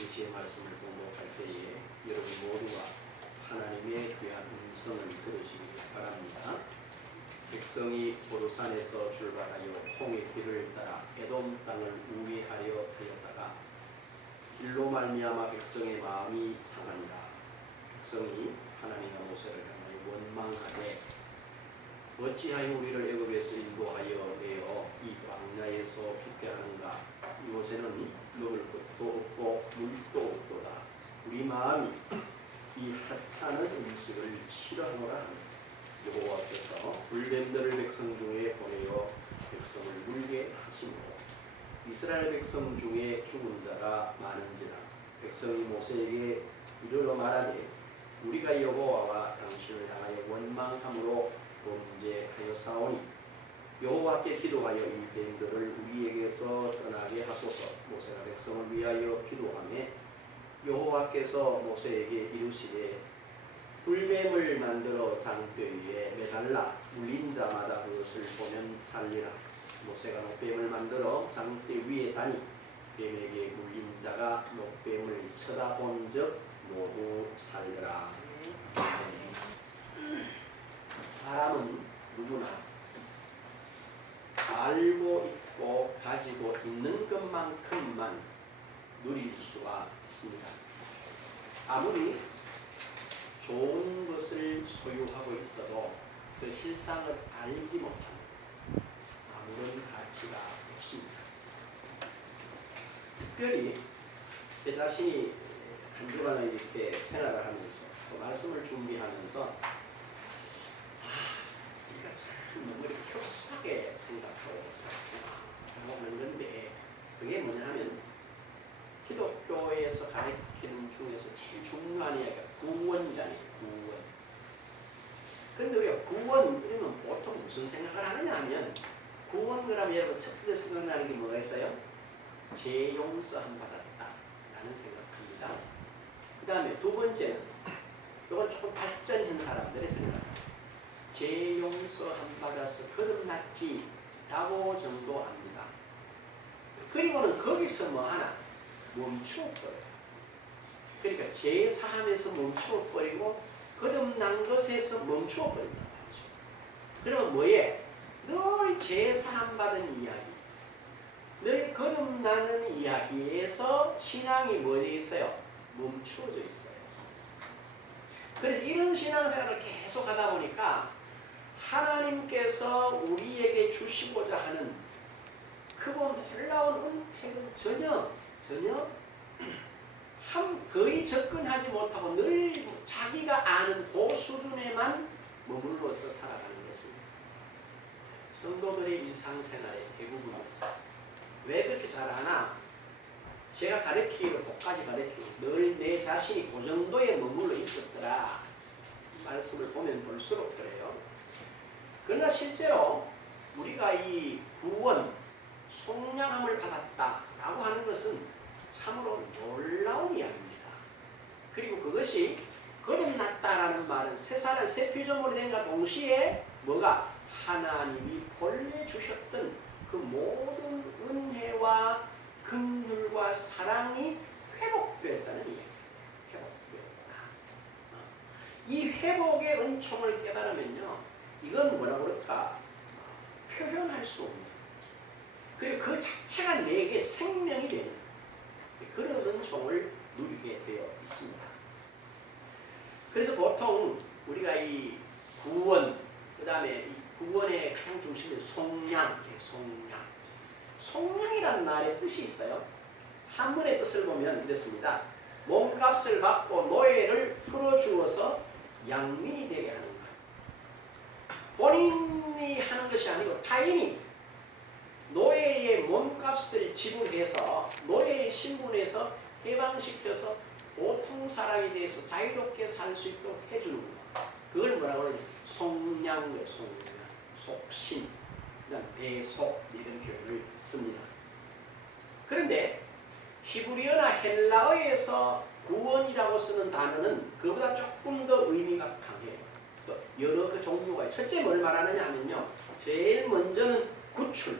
계시의 말씀을 공독할 때에 여러분 모두가 하나님의 귀한 음성을 들으시기 바랍니다. 백성이 보르산에서 출발하여 홍해 길을 따라 에돔 땅을 우회하려 하였다가 길로 말미암아 백성의 마음이 상하니라. 백성이 하나님과 모세를 향하여 원망하되 어찌하여 우리를 애굽에서 인도하여 내어 이 광야에서 죽게 하는가. 이곳에는 먹을 것도 없고 물도 없도다. 우리 마음이 이 하찮은 음식을 싫어하노라 하니 여호와께서 불뱀들을 백성 중에 보내어 백성을 물게 하시므로 이스라엘 백성 중에 죽은 자가 많은지라. 백성이 모세에게 이르러 말하되 우리가 여호와와 당신을 향하여 원망함으로 범죄하여 사오니 여호와께 기도하여 이 뱀들을 우리에게서 떠나게 하소서. 모세가 백성을 위하여 기도하며 여호와께서 모세에게 이르시되 불뱀을 만들어 장대 위에 매달라 물린 자마다 그것을 보면 살리라. 모세가 녹뱀을 만들어 장대 위에 다니 뱀에게 물린 자가 녹뱀을 쳐다본 적 모두 살더라. 사람은 누구나 알고 있고 가지고 있는 것만큼만 누릴 수가 있습니다. 아무리 좋은 것을 소유하고 있어도 그 실상을 알지 못하는 아무런 가치가 없습니다. 특별히 제 자신이 한 주간을 이렇게 생활을 하면서 또 말씀을 준비하면서 제가 참 너무 이렇게 협소하게 생각하고 하는 건데, 그게 뭐냐 하면 기독교에서 가르치는 중에서 제일 중요한 이야기가 구원이잖아요. 구원. 그런데 우리가 구원 이러면 보통 무슨 생각을 하느냐 하면, 구원 그러면 여러분 첫 번째 생각나는 게 뭐가 있어요? 죄 용서함 받았다 라는 생각합니다. 그 다음에 두 번째는 이건 조금 발전한 사람들의 생각입니다. 죄 용서함 받아서 거듭났지 라고 정도 압니다. 그리고는 거기서 뭐 하나 멈추어버려요. 그러니까 죄 사함에서 멈추어버리고 거듭난 것에서 멈추어버린단 말이죠. 그러면 뭐에? 늘 죄 사함 받은 이야기, 늘 거듭나는 이야기에서 신앙이 뭐에 있어요? 멈추어져 있어요. 그래서 이런 신앙생활을 계속 하다 보니까 하나님께서 우리에게 주시고자 하는 크고 놀라운 은혜는 전혀 거의 접근하지 못하고 늘 자기가 아는 그 수준에만 머물러서 살아가는 것입니다. 성도들의 일상생활의 대부분에서 왜 그렇게 잘하나? 제가 가르치기를 끝까지 가르치고 늘 내 자신이 그 정도에 머물러 있었더라 말씀을 보면 볼수록 그래요. 그러나 실제로 우리가 이 구원, 속량함을 받았다라고 하는 것은 참으로 놀라운 이야기입니다. 그리고 그것이 거듭났다라는 말은 새살을 새 피조물이 된과 동시에 뭐가? 하나님이 본래 주셨던 그 모든 은혜와 긍휼과 사랑이 회복되었다는 이야기예요. 회복되었다. 이 회복의 은총을 깨달으면요, 이건 뭐라고 그럴까? 표현할 수 없는, 그리고 그 자체가 내게 생명이 되는 그런 은총을 누리게 되어 있습니다. 그래서 보통 우리가 이 구원, 그 다음에 이 구원의 가장 중심인 속량, 속량이라는 말의 뜻이 있어요. 한문의 뜻을 보면 이렇습니다. 몸값을 받고 노예를 풀어주어서 양민이 되게 하는 것. 본인이 하는 것이 아니고 타인이 노예의 몸값을 지불해서 노예의 신분에서 해방시켜서 보통 사람에 대해서 자유롭게 살 수 있도록 해주는 것. 그걸 뭐라고 그러냐? 속량이에요. 속신, 그다음 배속 이런 표현을 씁니다. 그런데 히브리어나 헬라어에서 구원이라고 쓰는 단어는 그보다 조금 더 의미가 강해요. 또 여러 그 종류가 있어요. 첫째 뭘 말하느냐 하면요, 제일 먼저는 구출,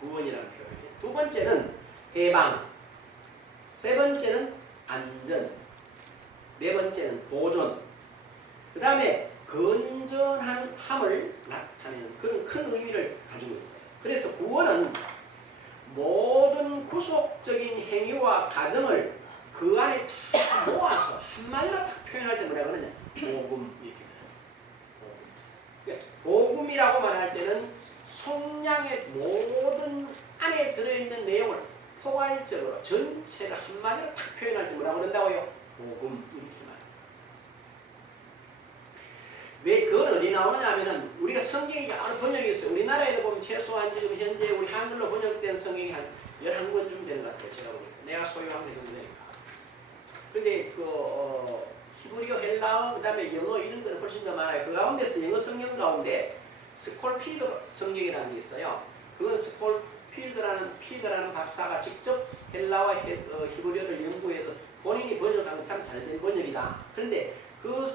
구원이라는 표현이에요. 두 번째는 해방, 세 번째는 안전, 네 번째는 보존, 그 다음에 건전한 함을 나타내는 그런 큰 의미를 가지고 있어요. 그래서 구원은 모든 구속적인 행위와 가정을 그 안에 다 모아서 한마디로 딱 표현할 때 뭐라 그러냐? 복음 이렇게 돼요. 복음이라고 말할 때는 속량의 모든 안에 들어있는 내용을 포괄적으로 전체를 한마디로 딱 표현할 때 뭐라고 그런다고요? 복음 이렇게 말해요. 왜 그건 어디 나오느냐 하면은 우리가 성경이 여러 번역이 있어요. 우리나라에도 보면 최소한 지금 현재 우리 한글로 번역된 성경이 한 11권쯤 되는 것 같아요. 제가 보니까. 내가 소유한 게 정도 되니까. 근데 히브리어, 헬라어, 그 다음에 영어 이런 거는 훨씬 더 많아요. 그 가운데서 영어 성경 가운데 스콜필드 성경이라는 게 있어요. 그건 스콜필드라는 박사가 직접 헬라와 히브리어를 연구해서 본인이 번역한 참 잘된 번역이다. 그런데 그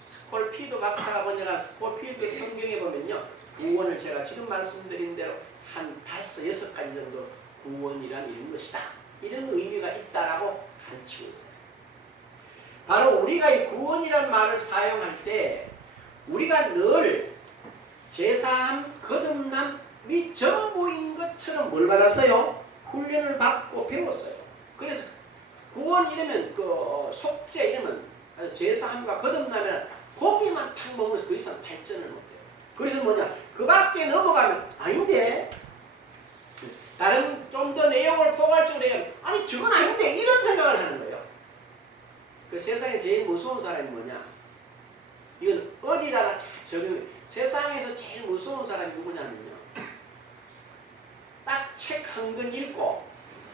스콜필드 박사가 번역한 스콜필드 성경에 보면요. 구원을 제가 지금 말씀드린 대로 한 5, 6가지 정도 구원이란 이런 것이다. 이런 의미가 있다라고 가르치고 있어요. 바로 우리가 이 구원이라는 말을 사용할 때 우리가 늘 제사함, 거듭남이 전부인 것처럼 뭘 받았어요? 훈련을 받고 배웠어요. 그래서 구원 이러면 속죄 이러면 제사함과 거듭남이란 고기만 탁 먹으면서 더 이상 발전을 못해요. 그래서 뭐냐? 그 밖에 넘어가면 아닌데 다른 좀 더 내용을 포괄적으로 얘기하면 아니 저건 아닌데 이런 생각을 하는 거예요. 그 세상에 제일 무서운 사람이 뭐냐? 이건 어디다가 세상에서 제일 무서운 사람이 누구냐면요. 딱 책 한 권 읽고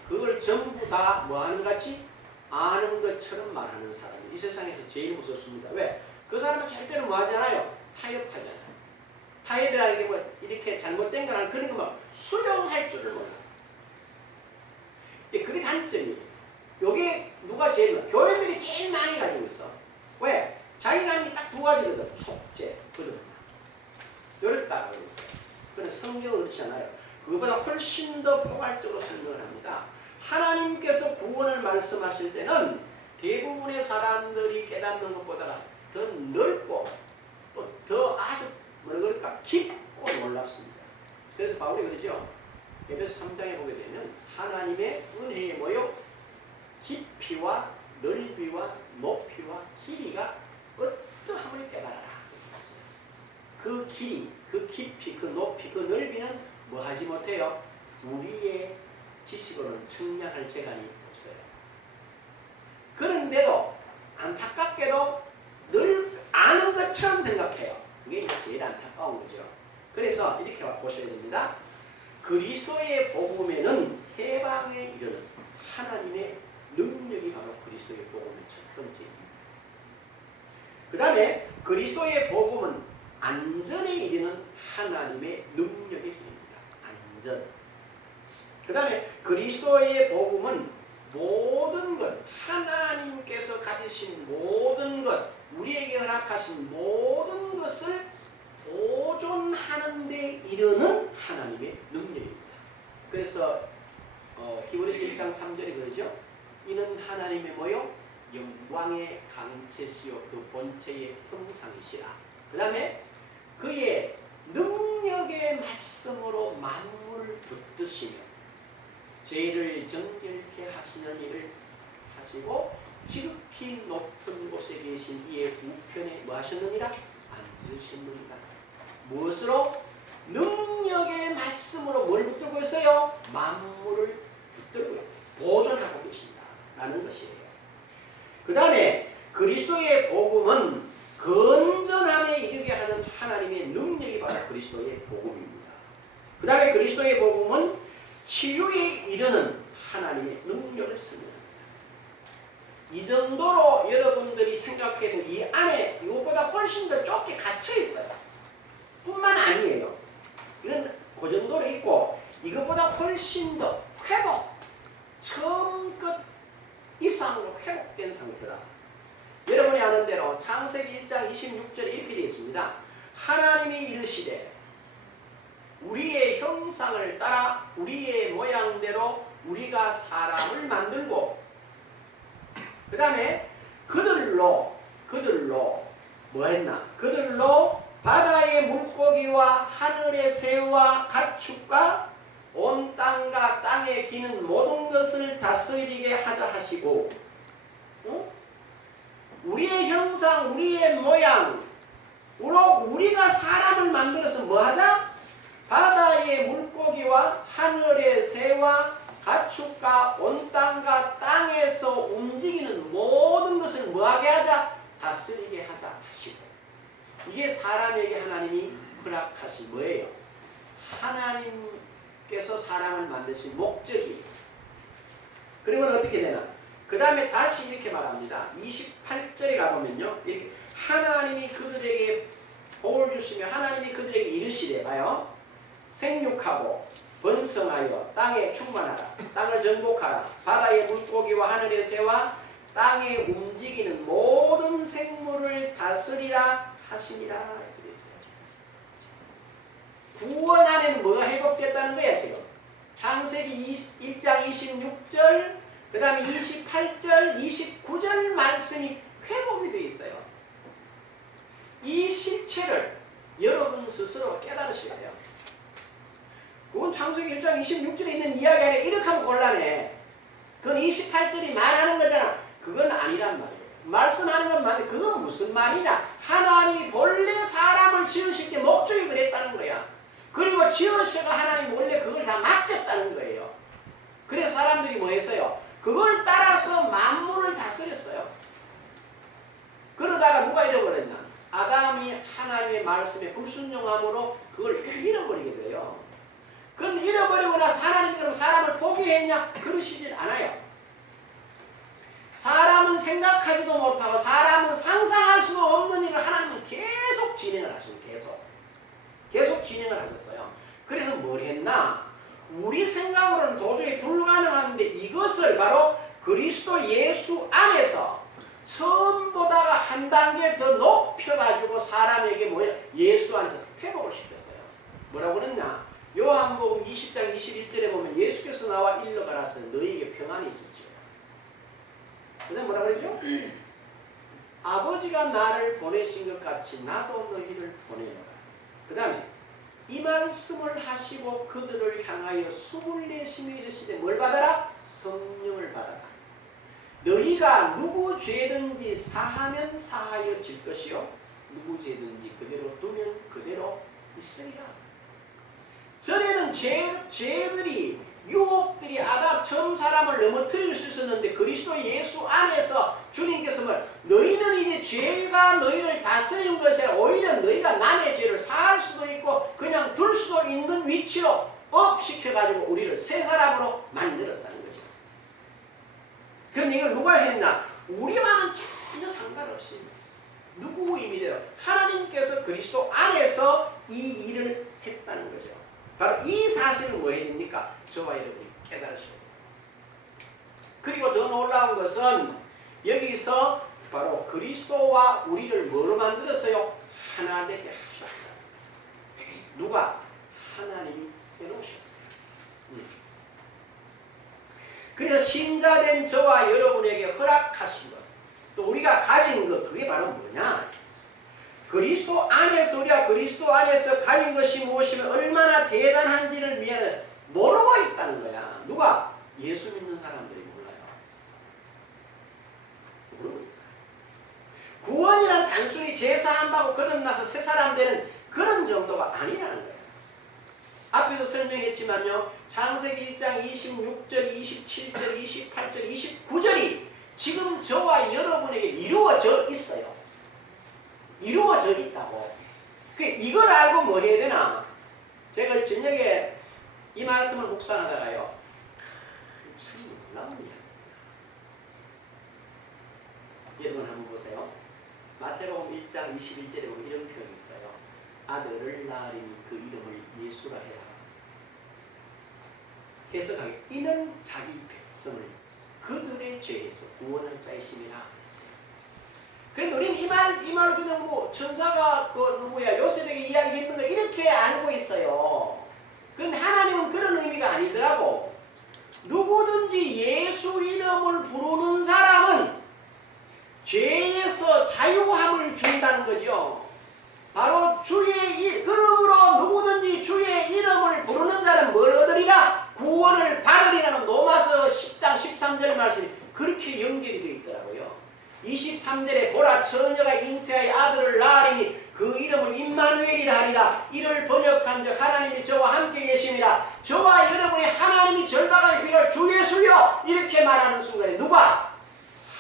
그걸 전부 다 뭐하는 같이 아는 것처럼 말하는 사람이 이 세상에서 제일 무섭습니다. 왜? 그 사람은 절대로 뭐 하잖아요? 타협하잖아요. 타협이라는 게 뭐 이렇게 잘못된 거라는 그런 거 막 수용할 줄을 몰라요. 그게 단점이에요. 요게 누가 제일 교회들이 제일 많이 가지고 있어. 왜? 자기가 하는 게 딱 두 가지거든. 속죄, 거듭남. 요렇게 따라가고 있어요. 그런데 성경은 그렇지 않아요. 그거보다 훨씬 더 포괄적으로 설명을 합니다. 하나님께서 구원을 말씀하실 때는 대부분의 사람들이 깨닫는 것보다 더 넓고 또 더 아주 뭐라 그럴까 깊고 놀랍습니다. 그래서 바울이 그러죠. 에베소 3장에 보게 되면 하나님의 은혜의 뭐요? 깊이와 넓이와 높이와 길이가 어떠함을 깨달아라. 그 길이, 그 깊이, 그 높이, 그 넓이는 뭐 하지 못해요? 우리의 지식으로는 측량할 재간이 없어요. 그런데도 안타깝게도 늘 아는 것처럼 생각해요. 그게 제일 안타까운 거죠. 그래서 이렇게 보셔야 됩니다. 그리스도의 복음에는 해방에 이르는 하나님의 능력이 바로 그리스도의 복음의 첫 번째입니다. 그 다음에 그리스도의 복음은 안전에 이르는 하나님의 능력의 길입니다. 안전. 그 다음에 그리스도의 복음은 모든 것, 하나님께서 가지신 모든 것, 우리에게 허락하신 모든 것을 보존하는 데 이르는 하나님의 능력입니다. 그래서 히브리서 1장 3절에 그러죠. 이는 하나님의 뭐요? 영광의 강체시요 그 본체의 형상이시라. 그 다음에 그의 능력의 말씀으로 만물을 붙드시며 죄를 정결케 하시는 일을 하시고 지극히 높은 곳에 계신 이의 우편에 뭐 하셨느니라? 앉으셨느니라. 무엇으로? 능력의 말씀으로 뭘 붙들고 있어요? 만물을 붙들고 보존하고 계신다라는 것이에요. 그 다음에 그리스도의 복음은 건전함에 이르게 하는 하나님의 능력이 바로 그리스도의 복음입니다. 그 다음에 그리스도의 복음은 치유에 이르는 하나님의 능력을 설명합니다. 이 정도로 여러분들이 생각해도 이 안에 이것보다 훨씬 더 좁게 갇혀 있어요. 뿐만 아니에요. 이건 그 정도로 있고 이것보다 훨씬 더 회복, 처음 것 이상으로 회복된 상태다. 여러분이 아는 대로 창세기 1장 26절에 이렇게 되어 있습니다. 하나님이 이르시되 우리의 형상을 따라 우리의 모양대로 우리가 사람을 만들고 그 다음에 그들로 뭐 했나? 그들로 바다의 물고기와 하늘의 새와 가축과 온 땅과 땅에 기는 모든 것을 다스리게 하자 하시고, 우리의 형상, 우리의 모양, 우리가 사람을 만들어서 뭐 하자? 바다의 물고기와 하늘의 새와 가축과 온 땅과 땅에서 움직이는 모든 것을 뭐하게 하자? 다스리게 하자 하시고. 이게 사람에게 하나님이 허락하신 뭐예요? 하나님께서 사람을 만드신 목적이. 그러면 어떻게 되나? 그 다음에 다시 이렇게 말합니다. 28절에 가보면요, 이렇게 하나님이 그들에게 복을 주시며 하나님이 그들에게 이르시되, 봐요, 생육하고 번성하여 땅에 충만하라. 땅을 정복하라. 바다의 물고기와 하늘의 새와 땅에 움직이는 모든 생물을 다스리라 하시니라. 이렇게 되어 있어요. 구원 안에는 뭐가 회복됐다는 거야 지금. 창세기 1장 26절, 그 다음에 28절, 29절 말씀이 회복이 되어 있어요. 이 실체를 여러분 스스로 깨달으셔야 돼요. 그건 창세기 1장 26절에 있는 이야기 안에 이렇게 하면 곤란해. 그건 28절이 말하는 거잖아. 그건 아니란 말이에요. 말씀하는 건 맞는데 그건 무슨 말이냐? 하나님이 본래 사람을 지으실 때 목적이 그랬다는 거야. 그리고 지으셔가 하나님 원래 그걸 다 맡겼다는 거예요. 그래서 사람들이 뭐 했어요? 그걸 따라서 만물을 다스렸어요. 그러다가 누가 잃어버렸나? 아담이 하나님의 말씀에 불순종함으로 그걸 잃어버리게 돼요. 그런데 잃어버리고 나서 하나님이 그럼 사람을 포기했냐? 그러시질 않아요. 사람은 생각하지도 못하고 사람은 상상할 수도 없는 일을 하나님은 계속 진행을 하시는, 계속 진행을 하셨어요. 그래서 뭘 했나? 우리 생각으로는 도저히 불가능한데 이것을 바로 그리스도 예수 안에서 처음보다가 한 단계 더 높여가지고 사람에게 뭐예요? 예수 안에서 회복을 시켰어요. 뭐라고 그랬냐? 요한복음 20장 21절에 보면 예수께서 나와 일러가라서 너희에게 평안이 있을지어다. 그 다음에 뭐라 그러죠? 아버지가 나를 보내신 것 같이 나도 너희를 보내노라. 그 다음에 이 말씀을 하시고 그들을 향하여 숨을 내쉬며 이르시되 뭘 받아라? 성령을 받아라. 너희가 누구 죄든지 사하면 사하여질 것이요 누구 죄든지 그대로 두면 그대로 있으리라. 전에는 죄들이, 유혹들이 아담 처음 사람을 넘어뜨릴 수 있었는데 그리스도 예수 안에서 주님께서 뭘, 너희는 이제 죄가 너희를 다스리는 것이 아니라 오히려 너희가 남의 죄를 사할 수도 있고 그냥 둘 수도 있는 위치로 업시켜가지고 우리를 새 사람으로 만들었다는 거죠. 그런데 이걸 누가 했나? 우리와는 전혀 상관없이 누구 의미대로 하나님께서 그리스도 안에서 이 일을 했다는 거죠. 바로 이 사실을 뭐 해야 됩니까? 저와 여러분이 깨달으셔야 돼요. 그리고 더 놀라운 것은 여기서 바로 그리스도와 우리를 뭐로 만들었어요? 하나 되게 하셨다. 누가? 하나님이 해놓으셨어요. 그래서 신자된 저와 여러분에게 허락하신 것, 또 우리가 가진 것, 그게 바로 뭐냐? 그리스도 안에서, 우리가 그리스도 안에서 가진 것이 무엇이면 얼마나 대단한지를 미안해 모르고 있다는 거야. 누가? 예수 믿는 사람들이 몰라요. 모르고 있다. 구원이란 단순히 제사한다고 거듭나서 새 사람 되는 그런 정도가 아니라는 거야. 앞에서 설명했지만요, 창세기 1장 26절, 27절, 28절, 29절이 지금 저와 여러분에게 이루어져 있어요. 이루어져 있다고. 이걸 알고 뭐 해야 되나? 제가 저녁에 이 말씀을 묵상하다가요, 참 놀라운 이야기입니다. 여러분 한번 보세요. 마태복음 1장 21절에 보면 이런 표현이 있어요. 아들을 낳으리니 그 이름을 예수라 해라. 해석하기, 이는 자기 백성을 그들의 죄에서 구원할 자이심이라. 그런데 우리는 이 말 그냥 뭐 천사가 요셉에게 이야기했던 거 이렇게 알고 있어요. 그런데 하나님은 그런 의미가 아니더라고. 누구든지 예수 이름을 부르는 사람은 죄에서 자유함을 준다는 거죠. 바로 그러므로 누구든지 주의 이름을 부르는 자는 뭘 얻으리라? 구원을 받으리라는 로마서 10장 13절 말씀이 그렇게 연결이 되어 있더라고요. 23절에 보라 처녀가 잉태하여 아들을 낳으리니 그 이름을 임마누엘이라 하리라. 이를 번역한 즉 하나님이 저와 함께 계심이라. 저와 여러분이 하나님이 절박하게 필요할 주 예수여 이렇게 말하는 순간에 누가?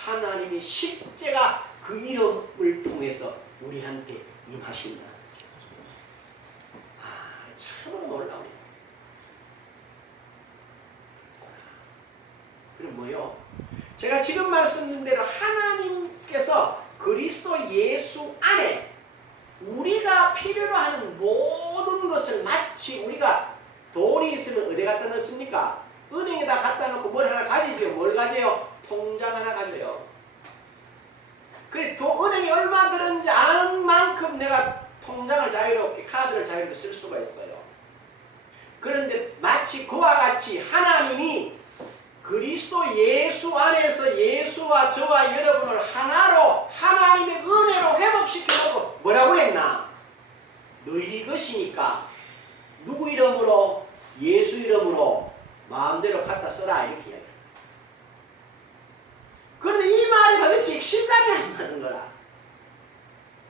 하나님이 십자가 그 이름을 통해서 우리한테 임하신다. 참으로 놀라워요. 그럼 뭐요? 제가 지금 말씀드린 대로 하나님께서 그리스도 예수 안에 우리가 필요로 하는 모든 것을 마치 우리가 돈이 있으면 어디 갖다 넣습니까? 은행에다 갖다 놓고 뭘 하나 가지죠. 뭘 가져요? 통장 하나 가져요. 그래, 은행에 얼마 들었는지 아는 만큼 내가 통장을 자유롭게, 카드를 자유롭게 쓸 수가 있어요. 그런데 마치 그와 같이 하나님이 그리스도 예수 안에서 예수와 저와 여러분을 하나로 하나님의 은혜로 회복시켜놓고 뭐라고 했나? 너희 것이니까 누구 이름으로? 예수 이름으로 마음대로 갖다 써라 이렇게 이야기해요. 그런데 이 말이 도대체 실감이 안 나는 거라.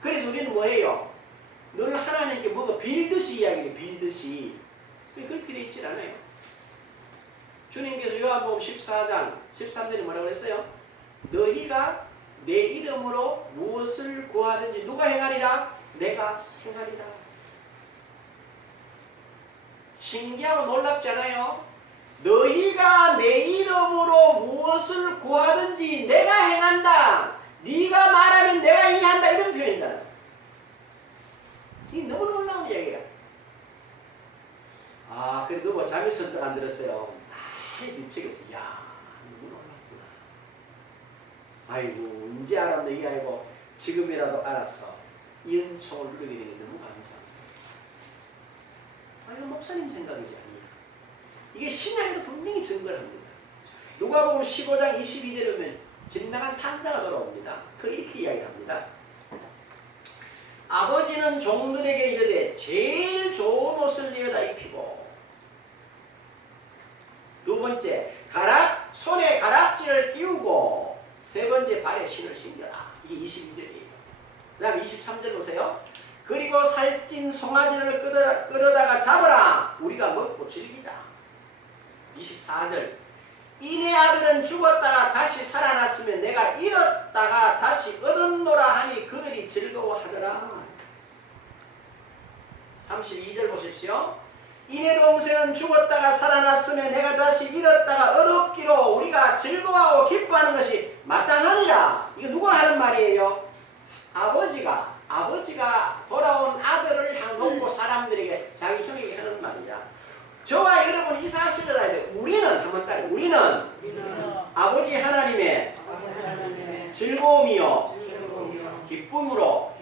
그래서 우리는 뭐해요? 늘 하나님께 뭐가 빌듯이 이야기해요. 빌듯이. 그렇게 되어 있질 않아요. 주님께서 요한복음 14장 13절에 뭐라고 했어요? 너희가 내 이름으로 무엇을 구하든지 누가 행하리라? 내가 행하리라. 신기하고 놀랍지 않아요? 너희가 내 이름으로 무엇을 구하든지 내가 행한다. 네가 말하면 내가 일한다. 이런 표현이잖아요. 이 너무 놀라운 이야기야. 그래도 뭐 잠이 선뜻 안 들었어요. 뒤척여서 야 너무 놀랍구나. 아이고 이제 알았네. 이 아이고 지금이라도 알아서 이 은총을 누리게 되니 너무 감사합니다. 이거 목사님 생각이지 아니야. 이게 신약에도 분명히 증거를 합니다. 누가복음 15장 22절에 보면 진나간 탕자가 돌아옵니다. 이렇게 이야기합니다. 아버지는 종들에게 이르되 제일 좋은 옷을 내어다 입히고 두 번째 손에 가락지를 끼우고 세 번째 발에 신을 신겨라. 이게 22절이에요. 그 다음 23절 보세요. 그리고 살찐 송아지를 끌어다가 잡아라. 우리가 먹고 즐기자. 24절. 이내 아들은 죽었다가 다시 살아났으면 내가 잃었다가 다시 얻었노라 하니 그들이 즐거워하더라. 32절 보십시오. 이내 동생은 죽었다가 살아났으면 내가 다시 잃었다가 얻었기로 우리가 즐거워하고 기뻐하는 것이 마땅하니라. 이거 누가 하는 말이에요? 아버지가 돌아온 아들을 향하고 사람들에게 자기 형에게 하는 말이야. 저와 여러분 이 사실을 알아야 돼. 우리는 한번 따라. 우리는 아버지 하나님의 즐거움이요 기쁨으로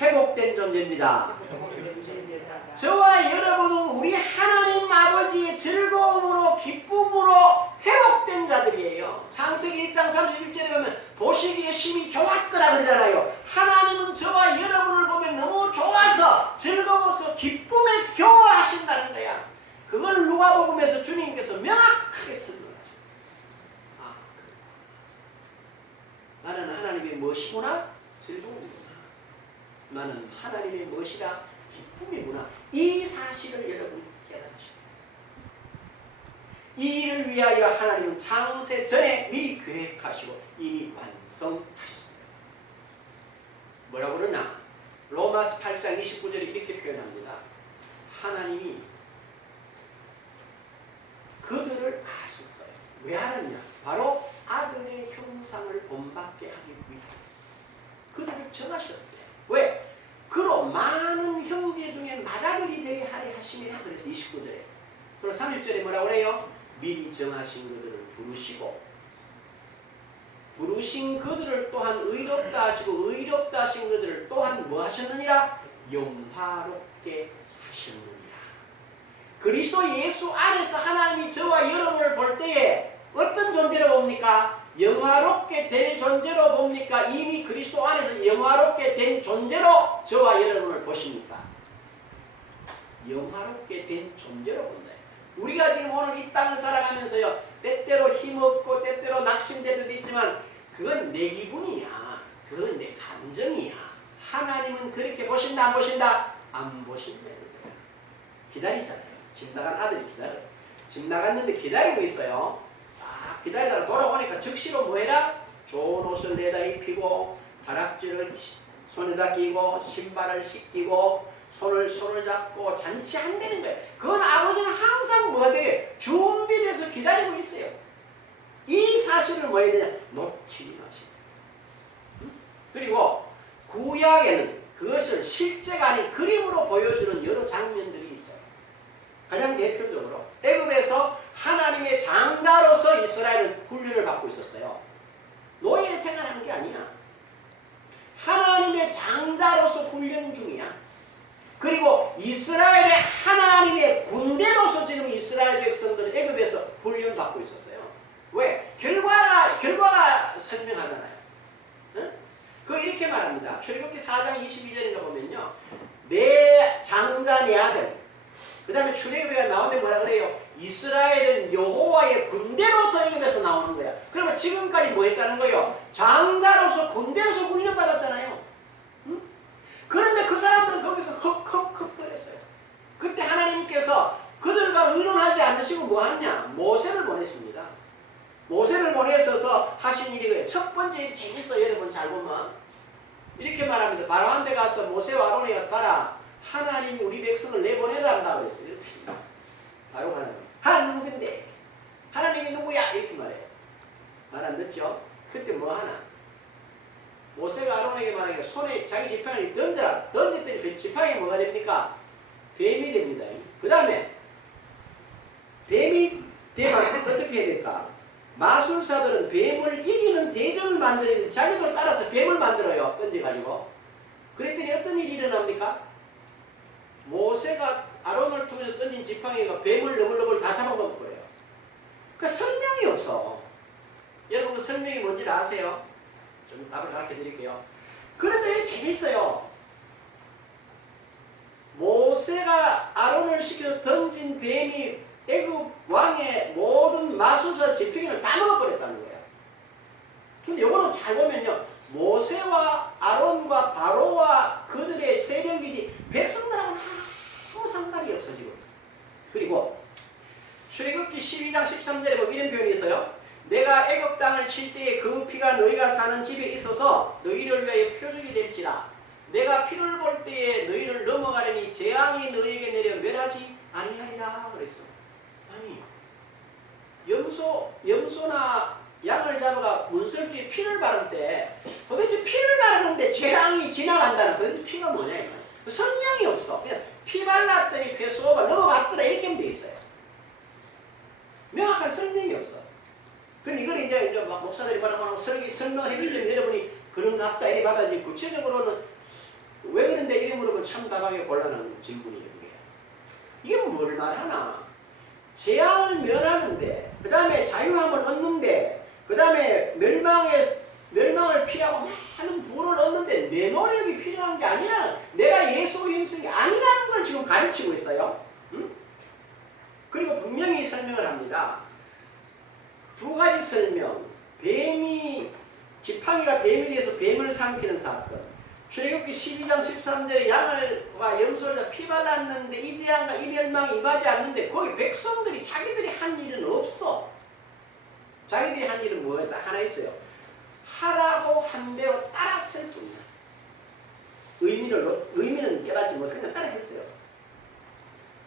회복된 존재입니다. 저와 여러분은 우리 하나님 아버지의 즐거움으로 기쁨으로 회복된 자들이에요. 창세기 1장 31절에 보면 보시기에 심히 좋았더라 그러잖아요. 하나님은 저와 여러분을 보면 너무 좋아서 즐거워서 기쁨에 교화하신다는 거야. 그걸 누가복음에서 주님께서 명확하게 설명하셨어요. 나는 하나님의 무엇이구나? 즐거움이구나. 나는 하나님의 무엇이라? 기쁨이구나. 이 사실을 여러분이 깨달으십니다. 이 일을 위하여 하나님은 창세 전에 미리 계획하시고 이미 완성하셨어요. 뭐라고 그러나? 로마서 8장 29절에 이렇게 표현합니다. 하나님이 그들을 아셨어요. 왜 알았냐? 바로 아들의 형상을 본받게 하기 위해 그들을 정하셨대요. 왜? 그로 많은 형제 중에 맏아들이 되게 하려 하심이라 그래서 29절에. 그리고 30절에 뭐라고 그래요? 미리 정하신 그들을 부르신 그들을 또한 의롭다 하시고 의롭다 하신 그들을 또한 뭐 하셨느니라? 영화롭게 하셨느니라. 그리스도 예수 안에서 하나님이 저와 여러분을 볼 때에 어떤 존재로 봅니까? 뭡니까? 영화롭게 될 존재로 봅니까? 이미 그리스도 안에서 영화롭게 된 존재로 저와 여러분을 보십니까? 영화롭게 된 존재로 본다. 우리가 지금 오늘 이 땅을 살아가면서요, 때때로 힘없고 때때로 낙심될 때도 있지만 그건 내 기분이야. 그건 내 감정이야. 하나님은 그렇게 보신다 안 보신다? 안 보신다. 기다리잖아요. 집 나간 아들이 기다려. 집 나갔는데 기다리고 있어요. 기다리다가 돌아오니까 즉시로 뭐해라? 좋은 옷을 내다 입히고 다락지를 손에다 끼고 신발을 씻기고 손을 잡고 잔치한다는 거예요. 그건 아버지는 항상 뭐돼? 준비돼서 기다리고 있어요. 이 사실을 뭐 해야 되냐? 놓치지 마시고. 그리고 구약에는 그것을 실제가 아닌 그림으로 보여주는 여러 장면들이 있어요. 가장 대표적으로 애굽에서 하나님의 장자로서 이스라엘은 훈련을 받고 있었어요. 노예 생활한 게 아니야. 하나님의 장자로서 훈련 중이야. 그리고 이스라엘의 하나님의 군대로서 지금 이스라엘 백성들은 애굽에서 훈련 받고 있었어요. 왜? 결과가 설명하잖아요. 응? 그 이렇게 말합니다. 출애굽기 4장 22절인가 보면요, 내 장자 내 아들, 그 다음에 출애굽기가 나오는데 뭐라 그래요? 이스라엘은 여호와의 군대로서 애굽에서 나오는 거야. 그러면 지금까지 뭐 했다는 거예요? 장자로서 군대로서 훈련받았잖아요. 응? 그런데 그 사람들은 거기서 헉헉헉거렸어요. 그때 하나님께서 그들과 의논하지 않으시고 뭐 하냐? 모세를 보냈습니다. 모세를 보내셔서 하신 일이 그래요. 첫 번째 일이 재밌어요. 여러분 잘 보면 이렇게 말합니다. 바로한테 가서 모세와 아론에 가서 봐라, 하나님이 우리 백성을 내보내라 한다고 그랬어요. 바로 하나님 누군데? 하나님이 누구야? 이렇게 말해요. 말 안 듣죠? 그때 뭐 하나? 모세가 아론에게 말하기를 손에 자기 지팡이를 던져라. 던졌더니 지팡이 뭐가 됩니까? 뱀이 됩니다. 그 다음에 뱀이 되면 어떻게 해야 될까? 마술사들은 뱀을 이기는 대전을 만들어야 돼. 자기들 따라서 뱀을 만들어요. 던져가지고. 그랬더니 어떤 일이 일어납니까? 모세가 아론을 통해서 던진 지팡이가 뱀을 너블너블 다 잡아먹을 거예요. 그러니까 설명이 없어. 여러분 그 설명이 뭔지 아세요? 좀 답을 가르쳐 드릴게요. 그런데 재밌어요. 모세가 아론을 시켜서 던진 뱀이 애굽 왕의 모든 마술사 지팡이를 다 먹어버렸다는 거예요. 근데 요거는 잘 보면요, 모세와 아론과 바로와 그들의 세력이 백성들하고는 아무 상관이 없어 지금. 그리고 출애굽기 12장 13절에 보면 이런 표현이 있어요. 내가 애굽 땅을 칠 때에 그 피가 너희가 사는 집에 있어서 너희를 위하여 표적이 될지라. 내가 피를 볼 때에 너희를 넘어가려니 재앙이 너희에게 내려 멸하지 아니하리라 그랬어. 아니, 염소나 양을 잡아가 문설주에 피를 바를 때 도대체 피를 바르는데 재앙이 지나간다는 도대체 피가 뭐냐 이거. 설명이 없어. 그냥 피 발랐더니 배 쏘가 넘어갔더라 이렇게 하면 돼 있어요. 명확한 설명이 없어. 근데 이걸 이제 막 목사들이 말하고 설명을 해주려면 여러분이 그런갑다 이렇게 받아야지. 구체적으로는 왜 그런데 이래 물으면 참 답하기 곤란한 질문이에요. 이게 뭘 말하나? 재앙을 면하는데, 그 다음에 자유함을 얻는데, 그 다음에 멸망을 피하고 많은 부를 얻는데 내 노력이 필요한 게 아니라, 내가 예수 인생이 아니라는 걸 지금 가르치고 있어요. 응? 그리고 분명히 설명을 합니다. 두 가지 설명. 지팡이가 뱀이 돼서 뱀을 삼키는 사건. 출애굽기 12장 13절에 양과 염소를 피 발랐는데 이 재앙과 이 멸망이 임하지 않는데 거기 백성들이 자기들이 한 일은 없어. 자기들이 한 일은 뭐에 딱 하나 있어요. 하라고 한 대로 따랐을 뿐이야. 의미는 깨닫지 못해 그냥 따라했어요.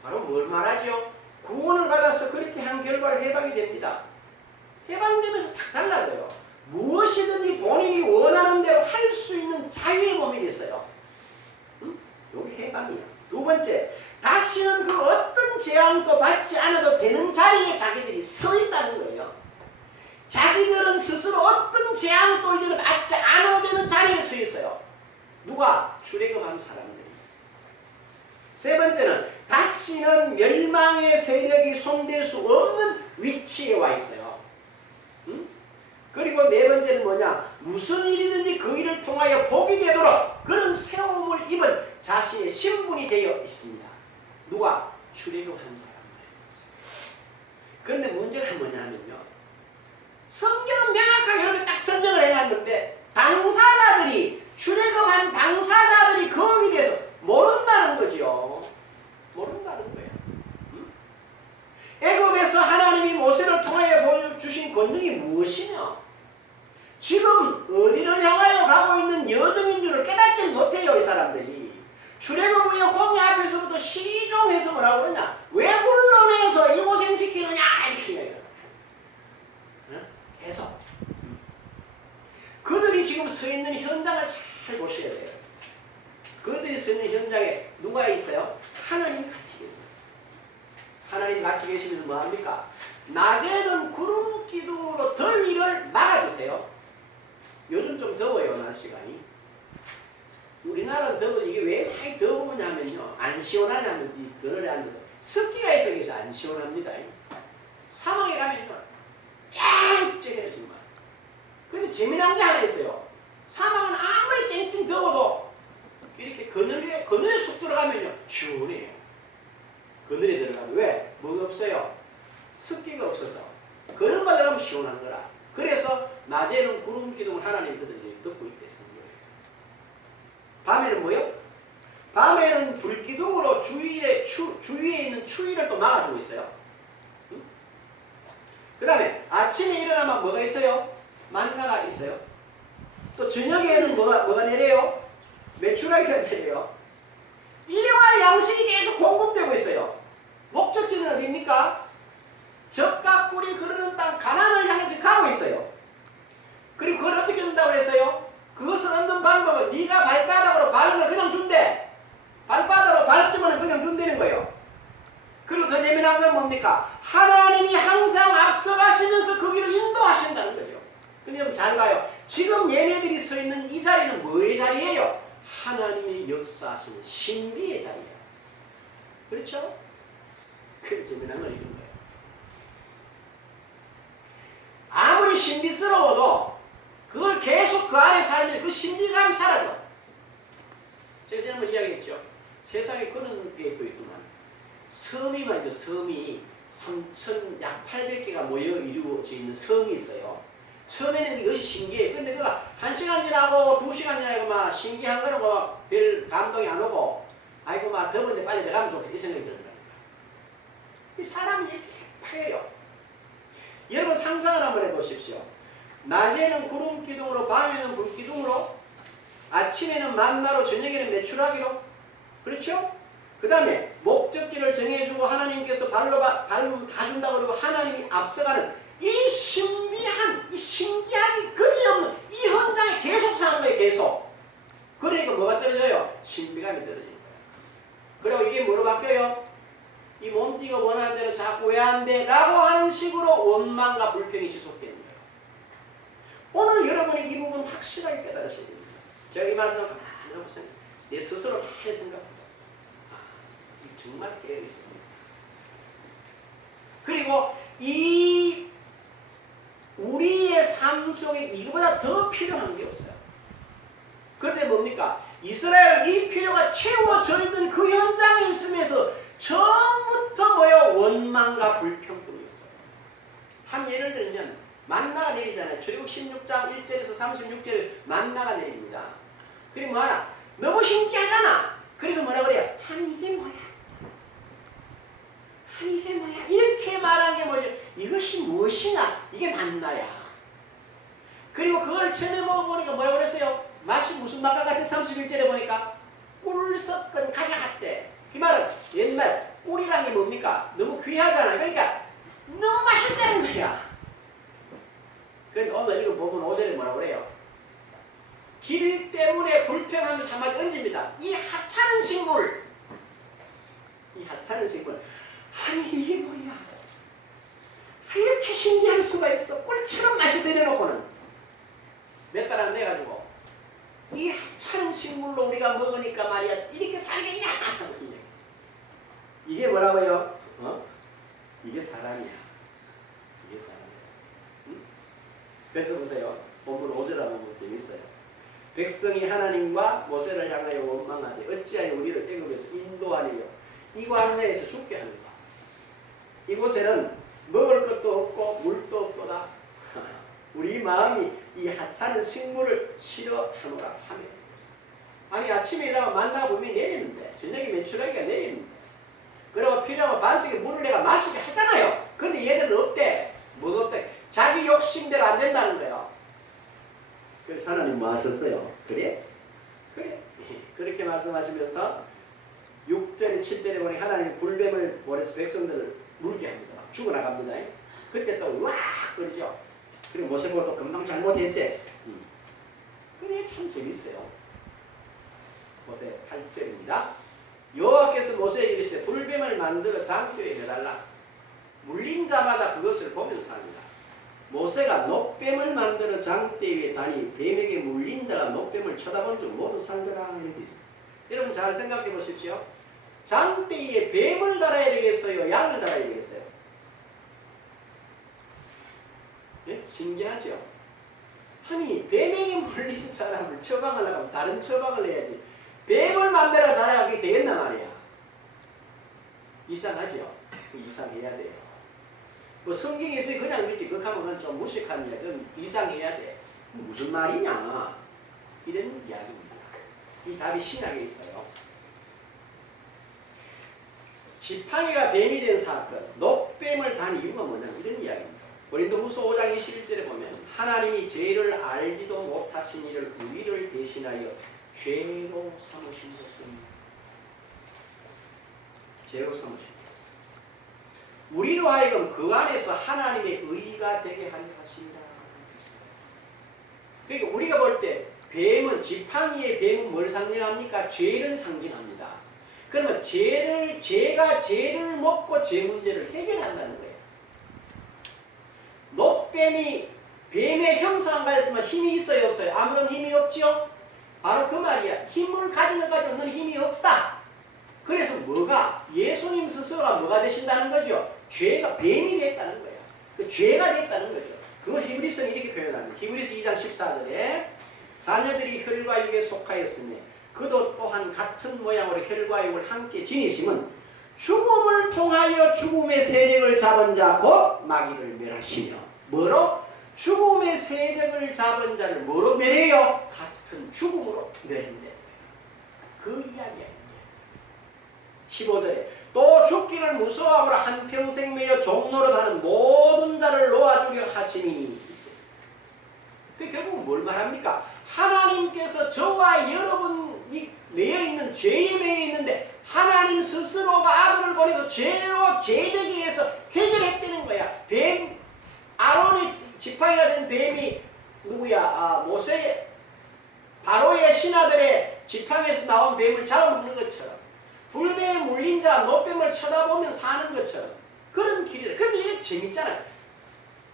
바로 뭘 말하죠? 구원을 받아서 그렇게 한 결과로 해방이 됩니다. 해방되면서 딱 달라져요. 무엇이든지 본인이 원하는 대로 할 수 있는 자유의 몸이 됐어요. 응? 여기 해방이야. 두 번째, 다시는 그 어떤 재앙도 받지 않아도 되는 자리에 자기들이 서 있다는 거예요. 자기들은 스스로 어떤 재앙도 이제는 받지 않아도 되는 자리에 서 있어요. 누가? 출애굽한 사람들이. 세 번째는 다시는 멸망의 세력이 손댈 수 없는 위치에 와 있어요. 응? 뭐냐? 무슨 일이든지 그 일을 통하여 복이 되도록 그런 세움을 입은 자신의 신분이 되어 있습니다. 누가? 출애굽한 사람. 그런데 문제가 뭐냐면요. 성경은 명확하게 이렇게 딱 설명을 해놨는데 당사자들이 출애굽한 당사자들이 거기에 대해서 모른다는 거죠. 모른다는 거예요. 애굽에서 하나님이 모세를 통하여 보여주신 권능이 무엇이냐? 지금 어디를 향하여 가고 있는 여정인 줄을 깨닫지 못해요. 이 사람들이. 출애굽 후에 홍해 앞에서부터 시종해서 뭐라고 그러냐? 왜 불러내서 이 고생시키느냐? 이렇게 얘기해요. 계속. 그들이 지금 서 있는 현장을 잘 보셔야 돼요. 그들이 서 있는 현장에 누가 있어요? 하나님이 같이 계세요. 하나님이 같이 계시면서 뭐합니까? 낮에는 구름 기둥으로 더위를 막아주세요. 요즘 좀 더워요, 낮 시간이. 우리나라는 더워도 이게 왜 많이 더우냐면요. 안 시원하냐면 이 그늘에 앉아서 습기가 있어서 안 시원합니다. 사막에 가면요. 쨍쨍해요, 정말. 근데 재미난 게 하나 있어요. 사막은 아무리 쨍쨍 더워도 이렇게 그늘에 쑥 들어가면요. 시원해요. 그늘에 들어가면 왜? 뭐가 없어요? 습기가 없어서. 그늘만 들어가면 시원한 거라. 그래서 낮에는 구름 기둥을 하나님 그들이 덮고 있대. 밤에는 뭐요? 밤에는 불기둥으로 주위에 있는 추위를 또 막아주고 있어요. 응? 그 다음에 아침에 일어나면 뭐가 있어요? 만나가 있어요. 또 저녁에는 뭐가 내려요? 메추라기가 내려요. 일용할 양식이 계속 공급되고 있어요. 목적지는 어디입니까? 젖과 꿀이 흐르는 땅 가나안을 향해서 가고 있어요. 그리고 그걸 어떻게 준다고 그랬어요? 그것을 얻는 방법은 네가 발바닥으로 밟으면 그냥 준대. 발바닥으로 밟기만 그냥 준다는 거예요. 그리고 더 재미난 건 뭡니까? 하나님이 항상 앞서가시면서 그 길을 인도하신다는 거죠. 근데 여러분 잘 봐요. 지금 얘네들이 서 있는 이 자리는 뭐의 자리예요? 하나님의 역사하시는 신비의 자리예요. 그렇죠? 그 재미난 건 이런 거예요. 아무리 신비스러워도 그걸 계속 그 안에 살면 그 신비감이 사라져. 제가 지난번에 이야기했죠. 세상에 그런 게 또 있구만. 섬이 말이죠. 섬이 3천 약 800개가 모여 이루어져 있는 섬이 있어요. 처음에는 이것이 신기해. 근데 그가 1시간 지나고 2시간 지나고 막 신기한 거는 뭐 별 감동이 안 오고 아이고 막 더운데 빨리 들어가면 좋겠다 이 생각이 든다니까. 이 사람이 이렇게 파여요. 여러분 상상을 한번 해보십시오. 낮에는 구름 기둥으로 밤에는 불 기둥으로 아침에는 만나로 저녁에는 메추라기로 그렇죠? 그 다음에 목적지를 정해주고 하나님께서 밟으면 다 준다고 그러고 하나님이 앞서가는 이 신비한 이 신기함이 그지없는 이 현장에 계속 사는 거예요. 계속. 그러니까 뭐가 떨어져요? 신비감이 떨어지는 거예요. 그리고 이게 뭐로 바뀌어요? 이 몸띠가 원하는 대로 자꾸 왜 안 돼? 라고 하는 식으로 원망과 불평이 지속되는 거예요. 오늘 여러분이 이 부분 확실하게 깨달으셔야 됩니다. 제가 이 말씀을 가만히 하고 내 스스로 많이 생각합니다. 정말 깨어있습니다. 그리고 이 우리의 삶 속에 이거보다 더 필요한 게 없어요. 그런데 뭡니까? 이스라엘 이 필요가 채워져 있는 그 현장에 있으면서 처음부터 원망과 불평뿐이었어요. 한 예를 들면 만나가 내리잖아요. 출애굽 16장 1절에서 36절 만나가 내립니다. 그리고 뭐하나? 너무 신기하잖아. 그래서 뭐라 그래요? 이게 뭐야? 이게 뭐야? 이렇게 말한 게 뭐죠? 이것이 무엇이냐? 이게 만나야. 그리고 그걸 처음에 먹어보니까 뭐라고 그랬어요? 맛이 무슨 맛과 같은 31절에 보니까 꿀 섞은 과자 같대. 그 말은 옛날 꿀이란 게 뭡니까? 너무 귀하잖아요. 그러니까 너무 맛있다는 거야. 그런데 오늘 이거 보면 5절에 뭐라고 그래요? 길 때문에 불평하면서 한마디 얹습니다. 이 하찮은 식물. 아니 이게 뭐야? 이렇게 신기할 수가 있어. 꿀처럼 맛있어 이래놓고는 몇 가닥 내가지고 이 하찮은 식물로 우리가 먹으니까 말이야 이렇게 살겠냐? 이게 뭐라고요? 이게 사람이야. 응? 그래서 보세요. 본문 5절 보면 재밌어요. 백성이 하나님과 모세를 향하여 원망하되 어찌하여 우리를 애굽에서 인도하리요. 이 광야에서 죽게 하는가. 이곳에는 먹을 것도 없고 물도 없도다. 우리 마음이 이 하찮은 식물을 싫어하노라 하며. 아니 아침에 일어나면 만나가 분명히 내리는데 저녁에 메추라기가 내리는데 그리고 필요하면 반석에 물을 내가 마시게 하잖아요. 근데 얘들은 없대. 뭐가 없대. 자기 욕심대로 안 된다는 거예요. 그래서 하나님 뭐 하셨어요? 그래? 그래. 그렇게 말씀하시면서 6절에 7절에 보니 하나님이 불뱀을 보내서 백성들을 물게 합니다. 막 죽어나갑니다. 그때 또 으악 그러죠. 그리고 모세보고 또 금방 잘못했대. 그래 참 재밌어요. 모세 8절입니다. 여호와께서 모세에게 이르시되 불뱀을 만들어 장표에 내달라. 물린 자마다 그것을 보면서 합니다. 모세가 놋뱀을 만들어 장대 위에 다니 뱀에게 물린 자가 놋뱀을 쳐다본 줄 모두 살더라 이렇게 있어요. 여러분 잘 생각해 보십시오. 장대 위에 뱀을 달아야 되겠어요? 양을 달아야 되겠어요? 예? 신기하죠? 아니 뱀에게 물린 사람을 처방을 하면 다른 처방을 해야지 뱀을 만들어 달아야 되겠나 말이야. 이상하죠? 이상해야 돼요. 뭐 성경에서 그냥 믿지 그렇게 하면 좀 무식한 이야. 그건 이상해야 돼. 무슨 말이냐 이런 이야기입니다. 이 답이 신약에 있어요. 지팡이가 뱀이 된 사건, 놋뱀을 단 이유가 뭐냐면 이런 이야기입니다. 고린도후서 5장 21절에 보면 하나님이 죄를 알지도 못하신 이를 우리를 대신하여 죄로 삼으신 것입니다. 죄로 삼으신 것. 우리로 하여금 그 안에서 하나님의 의가 되게 하려 하신다. 그러니까 우리가 볼 때 뱀은 지팡이의 뱀은 뭘 상징합니까? 죄를 상징합니다. 그러면 죄가 죄를 먹고 죄 문제를 해결한다는 거예요. 놋뱀이 뱀의 형상을 가졌지만 힘이 있어요, 없어요? 아무런 힘이 없지요? 바로 그 말이야. 힘을 가진 것 가지고 너는 힘이 없다. 그래서 뭐가? 예수님 스스로가 뭐가 되신다는 거죠? 죄가 뱀이 됐다는 거예요. 그 죄가 됐다는 거죠. 그걸 히브리서는 이렇게 표현합니다. 히브리서 2장 14절에 자녀들이 혈과 육에 속하였으니 그도 또한 같은 모양으로 혈과 육을 함께 지니심은 죽음을 통하여 죽음의 세력을 잡은 자 곧 마귀를 멸하시며 뭐로? 죽음의 세력을 잡은 자를 뭐로 멸해요? 같은 죽음으로 멸한다. 그 이야기예요. 15절에 또 죽기를 무서워하므로 한평생 매여 종노릇하는 모든 자를 놓아주려 하시니. 그 결국은 뭘 말합니까? 하나님께서 저와 여러분이 매여있는 죄에 매여있는데 하나님 스스로가 아들을 보내서 죄로 죄되게 해서 해결했다는 거야. 뱀, 아론의 지팡이가 된 뱀이 누구야? 모세, 바로의 신하들의 지팡이에서 나온 뱀을 잡아먹는 것처럼 불뱀에 물린 자 놋뱀을 쳐다보면 사는 것처럼 그런 길이래. 근데 이게 재밌잖아요.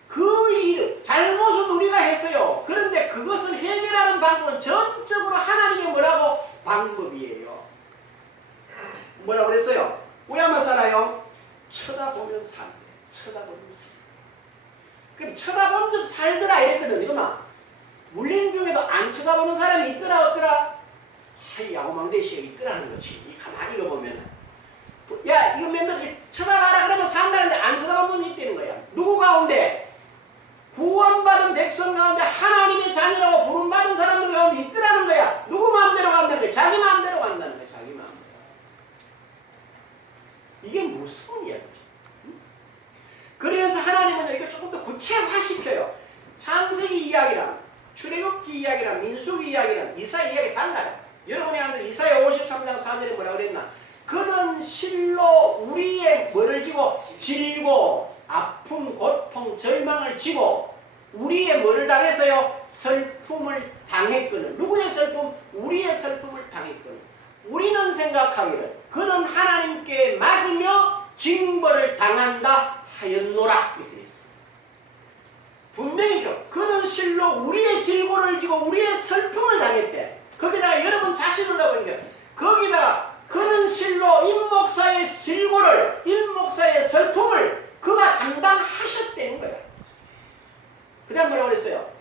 그 일을 잘못은 우리가 했어요. 그런데 그것을 해결하는 방법은 전적으로 하나님의 뭐라고? 방법이에요. 뭐라고 그랬어요? 우리 한번 살아요. 쳐다보면 산대. 쳐다보면 산대. 그럼 쳐다본 적 살더라 이랬거든. 이거 막 물린 중에도 안 쳐다보는 사람이 있더라 없더라? 하이 야구망대시가 있더라는 거지. 가만히 이거 보면은 야 이거 맨날 쳐다봐라 그러면 산다는데 안 쳐다보는 놈이 있다는 거야. 누구 가운데? 구원받은 백성 가운데 하나님의 자녀라고 부름받은 사람들 가운데 있더라는 거야. 누구 마음대로 간다는 거야? 자기 마음대로 간다는 거야. 자기 마음대로. 이게 무서운 이야기죠. 그러면서 하나님은 이거 조금 더 구체화시켜요. 창세기 이야기랑 출애굽기 이야기랑 민수기 이야기랑 이사야 이야기 달라요. 여러분이 아는 이사야 53장 4절에 뭐라고 그랬나? 그는 실로 우리의 뭐를 지고 질고 아픔, 고통, 절망을 지고 우리의 뭐를 당했어요? 슬픔을 당했거늘. 누구의 슬픔? 우리의 슬픔을 당했거늘. 우리는 생각하기를 그는 하나님께 맞으며 징벌을 당한다 하였노라. 이렇게 되어 있어요. 분명히 그는 실로 우리의 질고를 지고 우리의 슬픔을 당했대. 거기다가 여러분 자신을 넣어보니까 거기다가 그는 실로 임목사의 질고를 임목사의 슬픔을 그가 담당하셨다는 거야. 그 다음 뭐라고 그랬어요?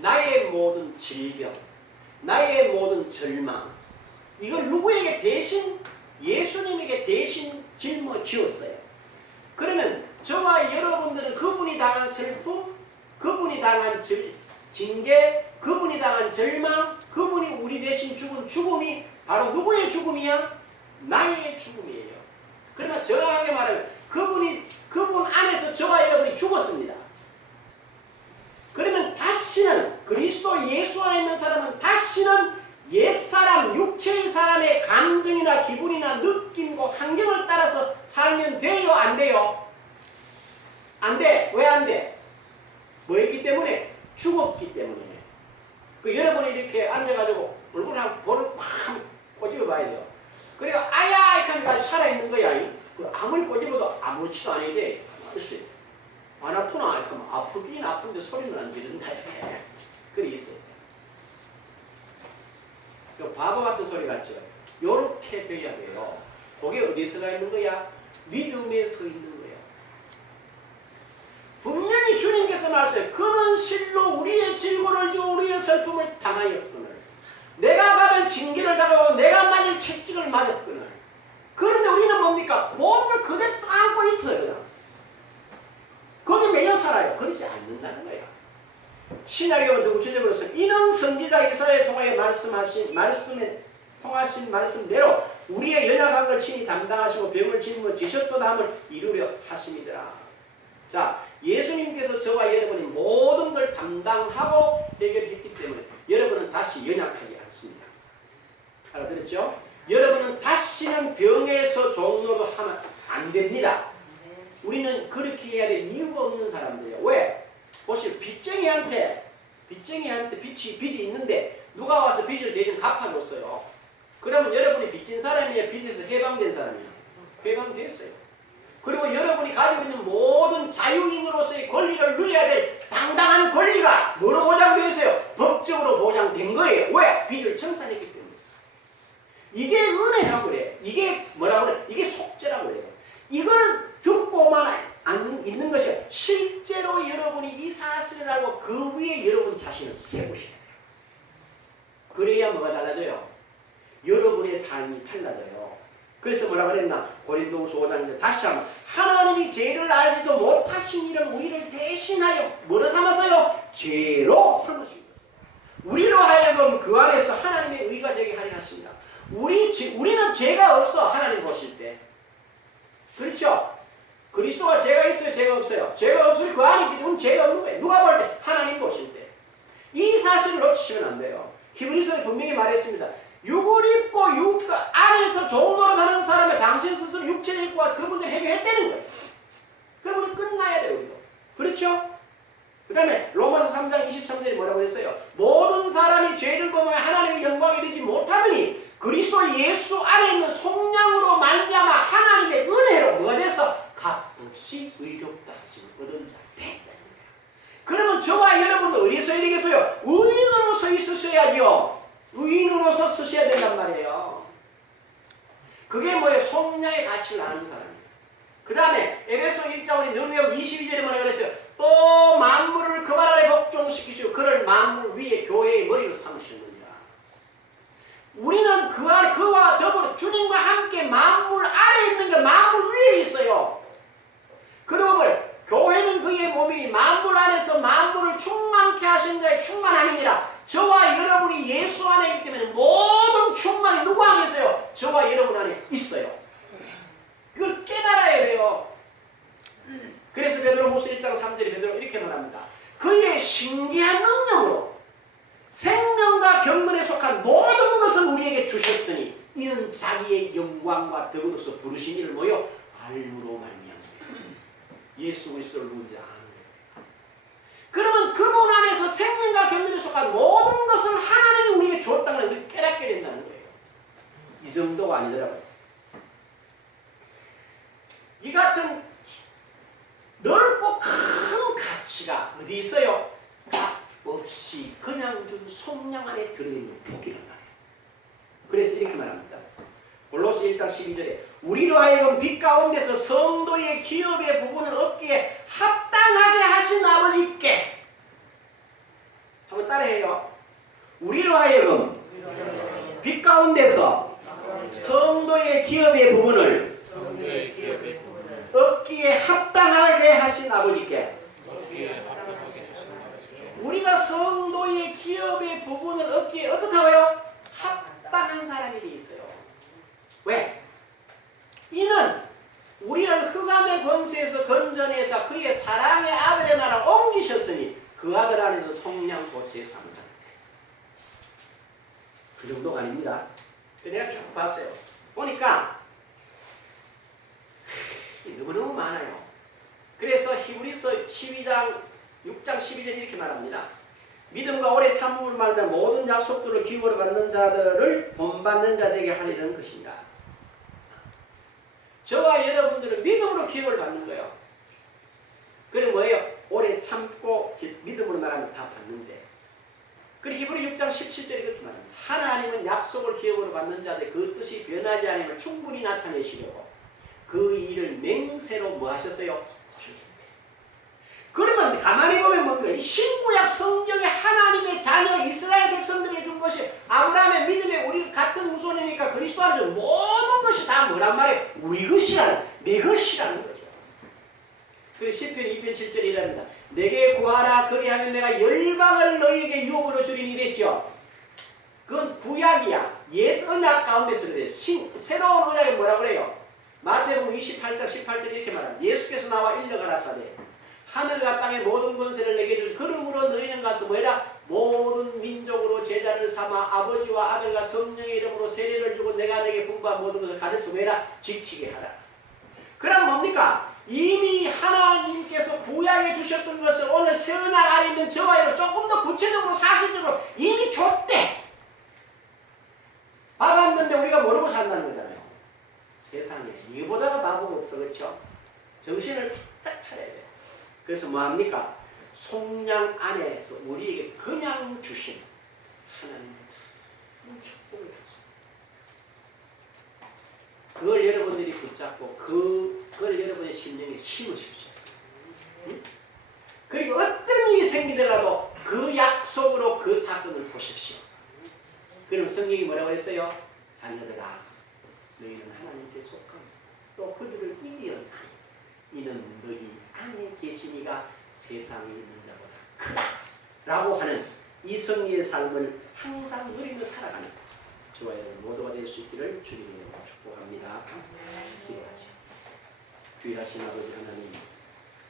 나의 모든 질병, 나의 모든 절망, 이걸 누구에게 대신? 예수님에게 대신 짊어지었어요. 그러면 저와 여러분들은 그분이 당한 슬픔, 그분이 당한 징계, 그분이 당한 절망, 그분이 우리 대신 죽은 죽음이 바로 누구의 죽음이야? 나의 죽음이에요. 그러나 정확하게 말하면 그분 안에서 저와 여러분이 죽었습니다. 그러면 다시는 그리스도 예수 안에 있는 사람은 다시는 옛사람, 육체의 사람의 감정이나 기분이나 느낌과 환경을 따라서 살면 돼요? 안 돼요? 안 돼. 왜 안 돼? 뭐였기 때문에? 죽었기 때문에. 여러분이 이렇게 앉아가지고 얼굴 한 볼을 팍 꼬집어 봐야 돼요. 그리고 아야 이렇게 하면 살아있는 거야. 아무리 꼬집어도 아무렇지도 않아야 돼. 안 아프나? 이렇게 하면 아프긴 아픈데 소리는 안 지른다. 그래 있어요. 바보 같은 소리 같죠? 요렇게 돼야 돼요. 그게 어디서가 있는 거야? 믿음에 서 있는 거야. 분명히 주님께서 말씀해요. 그는 실로 우리의 질고를 지고 우리의 슬픔을 당하였거늘 내가 받을 징계를 당하고 내가 맞을 채찍을 맞았거늘. 그런데 우리는 뭡니까? 몸을 그대로 안고 있어요. 거기 매여 살아요. 그러지 않는다는 거야. 신약에 보면 구체적으로서 이는 선지자 이사야에 통하여 말씀하신 말씀대로 우리의 연약한 걸 친히 담당하시고 병을 짊어지셨도다 함을 이루려 하심이더라. 자, 예수님께서 저와 여러분이 모든 걸 담당하고 해결했기 때문에 여러분은 다시 연약하지 않습니다. 알아들었죠? 여러분은 다시는 병에서 종로로 하면 안 됩니다. 우리는 그렇게 해야 될 이유가 없는 사람들이에요. 왜? 보시오. 빚쟁이한테 빚이 있는데 누가 와서 빚을 대신 갚아줬어요. 그러면 여러분이 빚진 사람이야? 빚에서 해방된 사람이야? 해방됐어요. 그리고 여러분이 가지고 있는 모든 자유인으로서의 권리를 누려야 될 당당한 권리가 뭐로 보장되어 있어요? 법적으로 보장된 거예요. 왜? 빚을 청산했기 때문에. 이게 은혜라고 그래. 이게 뭐라고 그래? 이게 속죄라고 그래요. 이걸 듣고만 있는 것이 실제로 여러분이 이 사실을 알고 그 위에 여러분 자신을 세우셔야 돼요. 그래야 뭐가 달라져요? 여러분의 삶이 달라져요. 그래서 뭐라고 그랬나? 고린도후서 5장에서 다시 한번 하나님이 죄를 알지도 못하신 이를 우리를 대신하여 뭐로 삼았어요? 죄로 삼으신 것이에요. 우리로 하여금 그 안에서 하나님의 의가 되게 하려 하십니다. 우리는 죄가 없어. 하나님 보실 때. 그렇죠? 그리스도가 죄가 있어요? 죄가 없어요? 죄가 없으면 그 안에 믿으면 죄가 없는 거예요. 누가 볼 때? 하나님 보실 때. 이 사실을 놓치시면 안 돼요. 히브리서에 분명히 말했습니다. 육을 입고 육 안에서 종로로 하는 사람의 당신 스스로 육체를 입고 와서 그분들 해결했다는 거예요. 그러면 끝나야 돼요. 우리도. 그렇죠? 그 다음에 로마서 3장 23절에 뭐라고 했어요? 모든 사람이 죄를 범하여 하나님의 영광에 이르지 못하더니 그리스도 예수 안에 있는 속량으로 말미암아 하나님의 은혜로 뭐가 돼서 값없이 의롭다 하심을 얻은 자 됐다는 거예요. 그러면 저와 여러분도 어디에 서야 되겠어요? 의인으로 서 있으셔야죠. 의인으로서 서셔야 된단 말이에요. 그게 뭐예요? 속량의 가치를 아는 사람이에요. 그 다음에 에베소 1장 우리 능력 22절에 뭐라고 그랬어요? 또 만물을 그 발 아래 복종시키시고 그를 만물 위에 교회의 머리로 삼으셨느니라. 우리는 그와 더불어 주님과 함께 만물 아래 있는 게 만물 위에 있어요. 그리고 교회는 그의 몸이니 만물 안에서 만물을 충만케 하신 자의 충만함이니라. 저와 여러분이 예수 안에 있기 때문에 모든 충만이 누구 안에 있어요? 저와 여러분 안에 있어요. 이걸 깨달아야 돼요. 그래서 베드로후서 1장 3절에 베드로 이렇게 말합니다. 그의 신기한 능력으로 생명과 경건에 속한 모든 것을 우리에게 주셨으니 이는 자기의 영광과 덕으로서 부르신 이를 뭐요? 알므로 말미암아. 예수 그리스도를 누군지 아는 거예요. 그러면 그분 안에서 생명과 경건에 속한 모든 것을 하나님이 우리에게 줬다는 걸 우리 깨닫게 된다는 거예요. 이 정도가 아니더라고요. 이 같은 넓고 큰 가치가 어디 있어요? 값 없이 그냥 준 속량 안에 들어있는 복이란 말이에요. 그래서 이렇게 말합니다. 골로새 1장 12절에 우리로 하여금 빛 가운데서 성도의 기업의 부분을 얻기에 합당하게 하신 아버지께 한번 따라해요. 우리로 하여금 빛 가운데서 성도의 기업의 부분을 얻기에 합당하게 하신 아버지께 우리가 성도의 기업의 부분을 얻기에 어떻다고요? 합당한 사람이 돼 있어요. 왜? 이는 우리를 흑암의 권세에서 건져내사 그의 사랑의 아들의 나라 옮기셨으니 그 아들 안에서 성령 곧 제3자. 그 정도가 아닙니다. 내가 쭉 봤어요. 보니까 너무너무 많아요. 그래서 히브리서 12장 6장 12절 이렇게 말합니다. 믿음과 오래 참음을 말며 모든 약속들을 기업으로 받는 자들을 본받는 자 되게 하리는 것입니다. 저와 여러분들은 믿음으로 기업을 받는 거예요. 그게 뭐예요? 오래 참고 믿음으로 나가면 다 받는데. 그리고 히브리 6장 17절에 그렇게 말합니다. 하나님은 약속을 기업으로 받는 자들 그 뜻이 변하지 않음을 충분히 나타내시려고 그 일을 맹세로 뭐 하셨어요? 그러면 가만히 보면 뭡니까? 이 신구약 성경에 하나님의 자녀 이스라엘 백성들이 준 것이 아브라함의 믿음에 우리 같은 후손이니까 그리스도 안에 준 모든 것이 다 뭐란 말이에요? 우리 것이라는, 내 것이라는 거죠. 그리고 시편 2편 7절에 이랍니다. 내게 구하라 그리하면 내가 열방을 너희에게 유업으로 주리니 이랬죠. 그건 구약이야. 옛 언약 가운데서 그래요. 새로운 언약에 뭐라 그래요? 마태복음 28장 18절 이렇게 말합니다. 예수께서 나와 일러가라사대 하늘과 땅의 모든 권세를 내게 주시 그러므로 너희는 가서 뭐라 모든 민족으로 제자를 삼아 아버지와 아들과 성령의 이름으로 세례를 주고 내가 내게 분부한 모든 것을 가르쳐 뭐라 지키게 하라. 그럼 뭡니까? 이미 하나님께서 구약에 주셨던 것을 오늘 새 언약 안에 있는 저와 여러분 조금 더 구체적으로 사실적으로 이미 줬대. 받았는데 우리가 모르고 산다는 거잖아요. 세상에 이보다가 바보가 없어. 그렇죠? 정신을 딱 차려야 돼요. 그래서 뭐합니까? 속량 안에서 우리에게 그냥 주신 하나님의 축복을 줬습니다. 그걸 여러분들이 붙잡고 그걸 여러분의 심령에 심으십시오. 응? 그리고 어떤 일이 생기더라도 그 약속으로 그 사건을 보십시오. 그럼 성경이 뭐라고 했어요? 자녀들아 너희는 하나님께 속하고 또 그들을 이기었나니 이는 너희 안에 계심이가 세상에 있는 자보다 크다 라고 하는 이 성리의 삶을 항상 누리며 살아가는 저와 여러분 모두가 될 수 있기를 주님의 이름으로 축복합니다. 기도하시오. 귀하신 아버지 하나님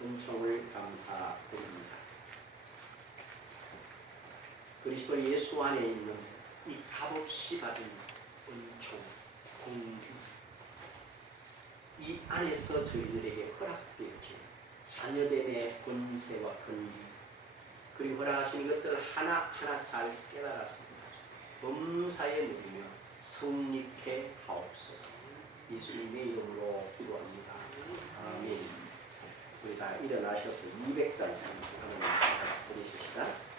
은총을 감사드립니다. 그리스도 예수 안에 있는 이 값없이 받은 은총, 공유 이 안에서 저희들에게 허락되어진 자녀됨의 권세와 권위 그리고 허락하신 것들을 하나하나 잘 깨달아서 범사에 누리며 성립해 하옵소서. 예수님의 이름으로 기도합니다. 아멘. 우리 다 일어나셔서 200장 찬송을 드리십시다.